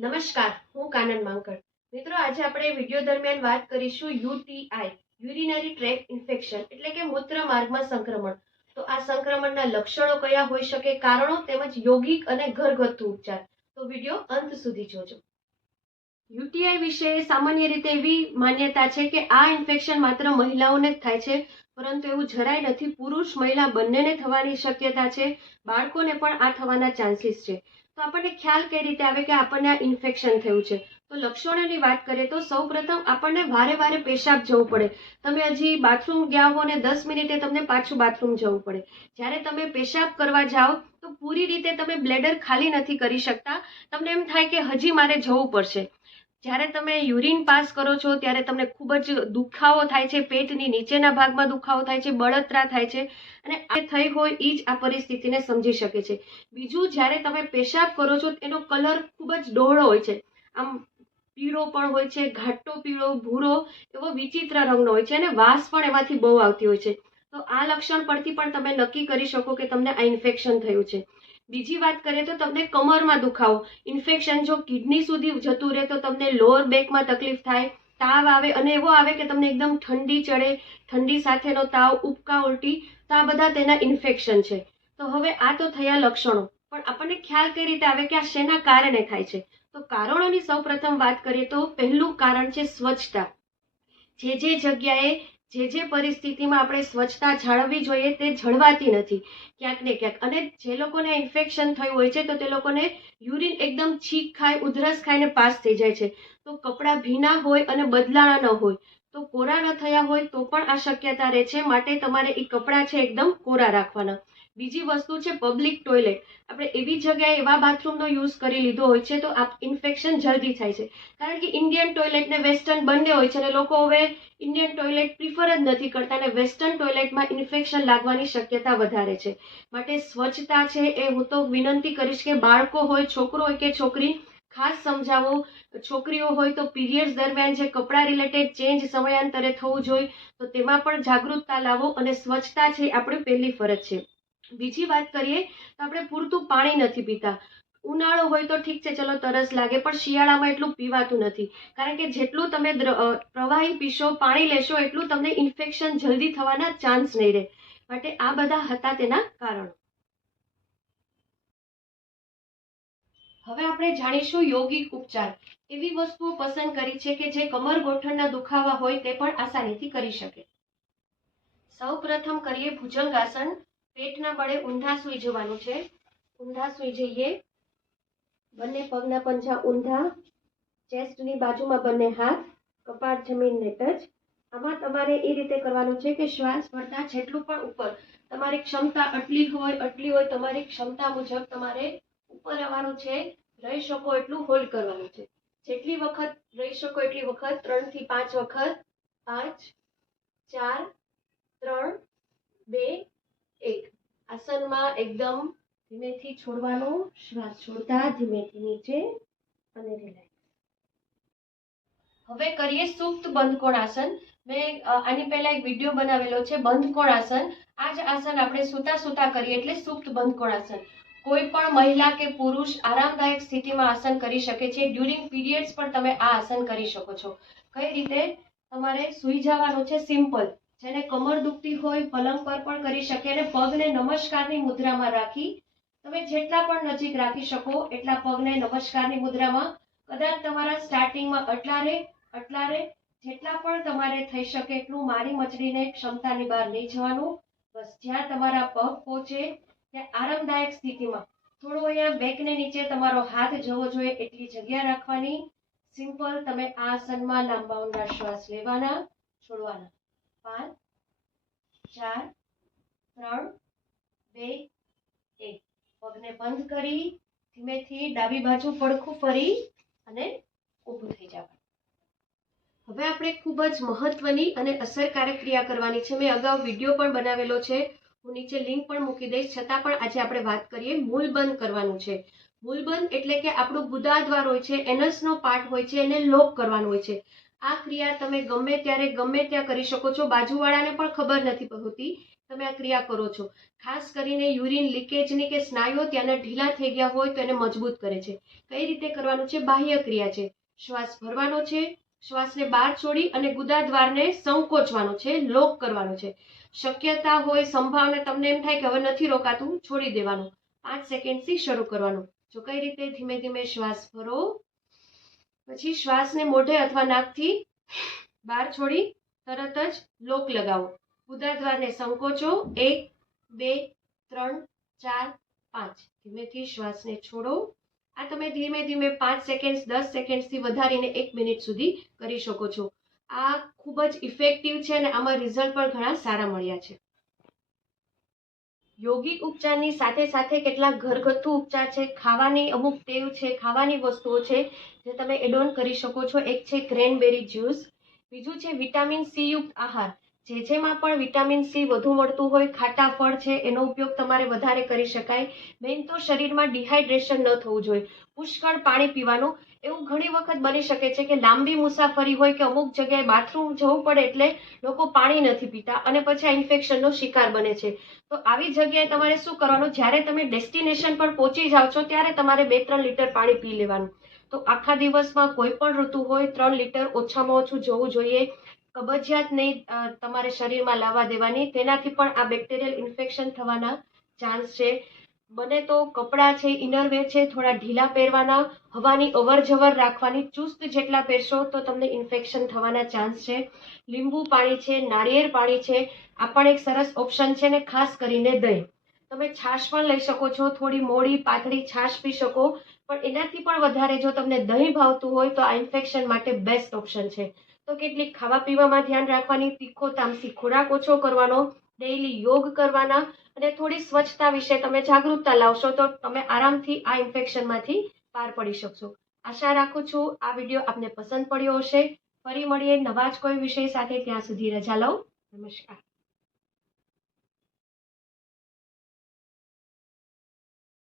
નમસ્કાર, હું કાનન માંકડ. મિત્રો, આજે આપણે વિડીયો દરમિયાન વાત કરીશું યુટીઆઈ, યુરિનરી ટ્રેક ઇન્ફેક્શન એટલે કે મૂત્ર માર્ગમાં સંક્રમણ. તો આ સંક્રમણના લક્ષણો કયા હોઈ શકે, કારણો તેમજ યોગિક અને ઘરગથ્થુ ઉપચાર. તો વિડીયો અંત સુધી જોજો. યુટીઆઈ વિશે સામાન્ય રીતે એવી માન્યતા છે કે આ ઇન્ફેક્શન માત્ર મહિલાઓને જ થાય છે, પરંતુ એવું જરાય નથી. પુરુષ મહિલા બંનેને થવાની શક્યતા છે. બાળકોને પણ આ થવાના ચાન્સીસ છે. તો આપણને ખ્યાલ કઈ રીતે આવે કે આપણને આ ઇન્ફેક્શન થયું છે? તો લક્ષણોની વાત કરીએ તો સૌપ્રથમ આપણને વારે વારે પેશાબ જવું પડે. તમે હજી બાથરૂમ ગયા હો ને 10 મિનિટે તમને પાછું બાથરૂમ જવું પડે. જ્યારે તમે પેશાબ કરવા જાઓ તો પૂરી રીતે તમે બ્લેડર ખાલી નથી કરી શકતા. તમને એમ થાય કે હજી મારે જવું પડશે. જ્યારે તમે યુરિન પાસ કરો છો ત્યારે તમને ખૂબ જ દુખાવો થાય છે, પેટની નીચેના ભાગમાં દુખાવો થાય છે, બળતરા થાય છે, અને આ થઈ હોય એ જ આ પરિસ્થિતિને સમજી શકે છે. બીજું, જ્યારે તમે પેશાબ કરો છો એનો કલર ખૂબ જ ડોળો હોય છે, આમ પીળો પણ હોય છે, ઘાટો પીળો, ભૂરો એવો વિચિત્ર રંગનો હોય છે, અને વાસ પણ એમાંથી બહુ આવતી હોય છે. તો આ લક્ષણ પરથી પણ તમે નક્કી કરી શકો કે તમને આ ઇન્ફેક્શન થયું છે. બીજી વાત કરીએ તો તમને કમરમાં દુખાવો, ઇન્ફેક્શન જો કિડની સુધી જતું રહે તો તમને લોઅર બેકમાં તકલીફ થાય, તાવ આવે, અને એવો આવે કે તમને એકદમ ઠંડી ચડે, ઠંડી સાથેનો તાવ, ઉબકા, ઉલટી. તો આ બધા તેના ઇન્ફેક્શન છે. તો હવે આ તો થયા લક્ષણો, પણ આપણને ખ્યાલ કઈ રીતે આવે કે આ શેના કારણે થાય છે? તો કારણોની સૌપ્રથમ વાત કરીએ તો પહેલું કારણ છે સ્વચ્છતા. જે જગ્યાએ જે પરિસ્થિતિમાં આપણે સ્વચ્છતા જાળવવી જોઈએ તે જળવાતી નથી ક્યાંક ને ક્યાંક. અને જે લોકોને ઇન્ફેક્શન થયું હોય છે તો તે લોકોને યુરિન એકદમ છીંક ખાય, ઉધરસ ખાઈને પાસ થઈ જાય છે. તો કપડાં ભીના હોય અને બદલાણા ન હોય, તો કોરા ન થયા હોય તો પણ આ શક્યતા રહે છે. માટે તમારે એ કપડાં છે એકદમ કોરા રાખવાના. બીજી વસ્તુ છે પબ્લિક ટોયલેટ. આપણે એવી જગ્યાએ એવા બાથરૂમનો યુઝ કરી લીધો હોય છે તો આ ઇન્ફેક્શન જલ્દી થાય છે. કારણ કે ઇન્ડિયન ટોયલેટ ને વેસ્ટર્ન બંને હોય છે, અને લોકો હવે ઇન્ડિયન ટોયલેટ પ્રિફર જ નથી કરતા, અને વેસ્ટર્ન ટોયલેટમાં ઇન્ફેક્શન લાગવાની શક્યતા વધારે છે. માટે સ્વચ્છતા છે એ હું તો વિનંતી કરીશ કે બાળકો હોય, છોકરો હોય કે છોકરી, ખાસ સમજાવો. છોકરીઓ હોય તો પીરિયડ્સ દરમિયાન જે કપડાં રિલેટેડ ચેન્જ સમયાંતરે થવું જોઈએ તો તેમાં પણ જાગૃતતા લાવો, અને સ્વચ્છતા છે આપણી પહેલી ફરજ છે. બીજી વાત કરીએ તો આપણે પૂરતું પાણી નથી પીતા. ઉનાળો હોય તો ઠીક છે, ચલો તરસ લાગે, પણ શિયાળામાં એટલું પીવાતું નથી. કારણ કે જેટલું તમે પ્રવાહી પીશો, પાણી લેશો, એટલું તમને ઇન્ફેક્શન જલ્દી થવાના ચાન્સ નહીં રહે. માટે આ બધા હતા તેના કારણો. હવે આપણે જાણીશું યોગિક ઉપચાર. એવી વસ્તુઓ પસંદ કરી છે કે જે કમર ગોઠણના દુખાવા હોય તે પણ આસાનીથી કરી શકે. સૌ પ્રથમ કરીએ ભુજંગાસન. પેટના બળે ઊંધા સૂઈ જવાનું છે. ઊંધા સૂઈ જઈએ. બંને પગના પંજા ઊંધા, ચેસ્ટની બાજુમાં બંને હાથ, કપાળ જમીનને ટચ. આમાં તમારે એ રીતે કરવાનું છે કે શ્વાસ ભરતા જેટલું પણ ઉપર તમારી ક્ષમતા આટલી હોય તમારી ક્ષમતા મુજબ તમારે ઉપર આવવાનું છે. રહી શકો એટલું હોલ્ડ કરવાનું છે. જેટલી વખત રહી શકો એટલી વખત, 3 થી 5 વખત. 5, 4, 3, 2, 1. આસનમાં એકદમ ધીમેથી છોડવાનો, શ્વાસ છોડતા ધીમેથી નીચે, અને રિલેક્સ. હવે કરીએ સુપ્ત બંધકોણ આસન. મેં આની પહેલા એક વિડીયો બનાવેલો છે બંધકોણ આસન. આ જ આસન આપણે સૂતા સૂતા કરીએ એટલે સુપ્ત બંધકોણ આસન. કોઈ પણ મહિલા કે પુરુષ આરામદાયક સ્થિતિમાં આસન કરી શકે છે. ડ્યુરિંગ પીરિયડ્સ પણ તમે આ આસન કરી શકો છો. કઈ રીતે? તમારે સૂઈ જવાનું છે સિમ્પલ. જેને કમર દુખતી હોય પલંગ પર પણ કરી શકે, અને પગને નમસ્કારની મુદ્રામાં રાખી, તમે જેટલા પણ નજીક રાખી શકો એટલા પગને નમસ્કારની મુદ્રામાં. કદાચ તમારા સ્ટાર્ટિંગમાં આટલા રે, જેટલા પણ તમારે થઈ શકે એટલું મારી મચડીને ક્ષમતાની બહાર લઈ જવાનું. બસ જ્યાં તમારા પગ પહોંચે ત્યાં આરામદાયક સ્થિતિમાં થોડું અહીંયા બેકને નીચે તમારો હાથ જવો જોઈએ એટલી જગ્યા રાખવાની. સિમ્પલ. તમે આ આસનમાં લાંબા ઊંડા શ્વાસ લેવાના, છોડવાના. 5, 4, 3, 2, 1. પગને બંધ કરી ધીમેથી ડાબી બાજુ પડખું ફરી અને ઊભું થઈ જવાનું. હવે આપણે ખૂબ જ મહત્વની અને અસરકારક ક્રિયા કરવાની છે. મેં અગાઉ વિડીયો પણ બનાવેલો છે, હું નીચે લિંક પણ મૂકી દઈશ. છતાં પણ આજે આપણે વાત કરીએ. મૂલબંધ કરવાનું છે. મૂલબંધ એટલે કે આપણું ગુદાદ્વાર હોય છે, એનસનો પાર્ટ હોય છે, એને લોક કરવાનું હોય છે. આ ક્રિયા તમે ગમે ત્યારે ગમે ત્યાં કરી શકો છો. બાજુવાળાને પણ ખબર નથી હોતી તમે આ ક્રિયા કરો છો. ખાસ કરીને યુરિન લીકેજની કે સ્નાયુઓ ત્યાંના ઢીલા થઈ ગયા હોય તો એને મજબૂત કરે છે. કઈ રીતે કરવાનું છે? બાહ્ય ક્રિયા છે. શ્વાસ ભરવાનો છે, શ્વાસને બહાર છોડી અને ગુદા દ્વારને સંકોચવાનો છે, લોક કરવાનો છે. શક્યતા હોય, સંભાવના તમને એમ થાય કે હવે નથી રોકાતું, છોડી દેવાનું. 5 સેકન્ડથી શરૂ કરવાનું. જો કઈ રીતે? ધીમે ધીમે શ્વાસ ભરો, પછી શ્વાસને મોઢે અથવા નાકથી બહાર છોડી તરત જ લોક લગાવો. ગુદા દ્વારને સંકોચો. 1 2 3 4 5. ધીમેથી શ્વાસને છોડો. આ તમે ધીમે ધીમે 5 સેકન્ડ 10 સેકન્ડથી વધારીને 1 મિનિટ સુધી કરી શકો છો. આ ખૂબ જ ઇફેક્ટિવ છે અને આમાં રિઝલ્ટ પણ ઘણા સારા મળ્યા છે. યોગિક ઉપચારની સાથે સાથે કેટલાક ઘરગથ્થુ ઉપચાર છે, ખાવાની અમુક ટેવ છે, ખાવાની વસ્તુઓ છે જે તમે એડ ઓન કરી શકો છો. એક છે ક્રેનબેરી જ્યુસ, બીજું છે વિટામિન સી યુક્ત આહાર. જેમાં પણ વિટામિન સી વધુ મળતું હોય, ખાટા ફળ છે એનો ઉપયોગ તમારે વધારે કરી શકાય. મેઇન તો શરીરમાં ડિહાઇડ્રેશન ન થવું જોઈએ. પુષ્કળ પાણી પીવાનું. એવું ઘણી વખત બની શકે છે કે લાંબી મુસાફરી હોય કે અમુક જગ્યાએ બાથરૂમ જવું પડે એટલે લોકો પાણી નથી પીતા અને પછી આ ઇન્ફેક્શનનો શિકાર બને છે. તો આવી જગ્યાએ તમારે શું કરવાનું? જ્યારે તમે ડેસ્ટિનેશન પર પહોંચી જાઓ છો ત્યારે તમારે 2-3 લીટર પાણી પી લેવાનું. તો આખા દિવસમાં કોઈ પણ ઋતુ હોય 3 લીટર ઓછામાં ઓછું જવું જોઈએ. કબજિયાત નહીં તમારે શરીરમાં લાવવા દેવાની. તેનાથી પણ આ બેક્ટેરિયલ ઇન્ફેક્શન થવાના ચાન્સ છે. બને તો કપડાં છે, ઇનરવેર છે, થોડા ઢીલા પહેરવાના, હવાની અવર જવર રાખવાની. ચુસ્ત જેટલા પહેરશો તો તમને ઇન્ફેક્શન થવાના ચાન્સ છે. લીંબુ પાણી છે, નાળિયેર પાણી છે, આ પણ એક સરસ ઓપ્શન છે. ને ખાસ કરીને દહીં. તમે છાશ પણ લઈ શકો છો, થોડી મોડી પાતળી છાશ પી શકો, પણ એનાથી પણ વધારે જો તમને દહીં ભાવતું હોય તો આ ઇન્ફેક્શન માટે બેસ્ટ ઓપ્શન છે. તો કેટલીક ખાવા પીવામાં ધ્યાન રાખવાની, તીખો તામસી ખોરાક ઓછો કરવાનો, ડેઈલી યોગ કરવાના અને થોડી સ્વચ્છતા વિશે તમે જાગૃતતા લાવશો તો તમે આરામથી આ ઇન્ફેક્શનમાંથી પાર પડી શકશો. આશા રાખું છું આ વિડીયો આપને પસંદ પડ્યો હશે. ફરી મળીએ નવા જ કોઈ વિષય સાથે. ત્યાં સુધી રજા લઉં. નમસ્કાર.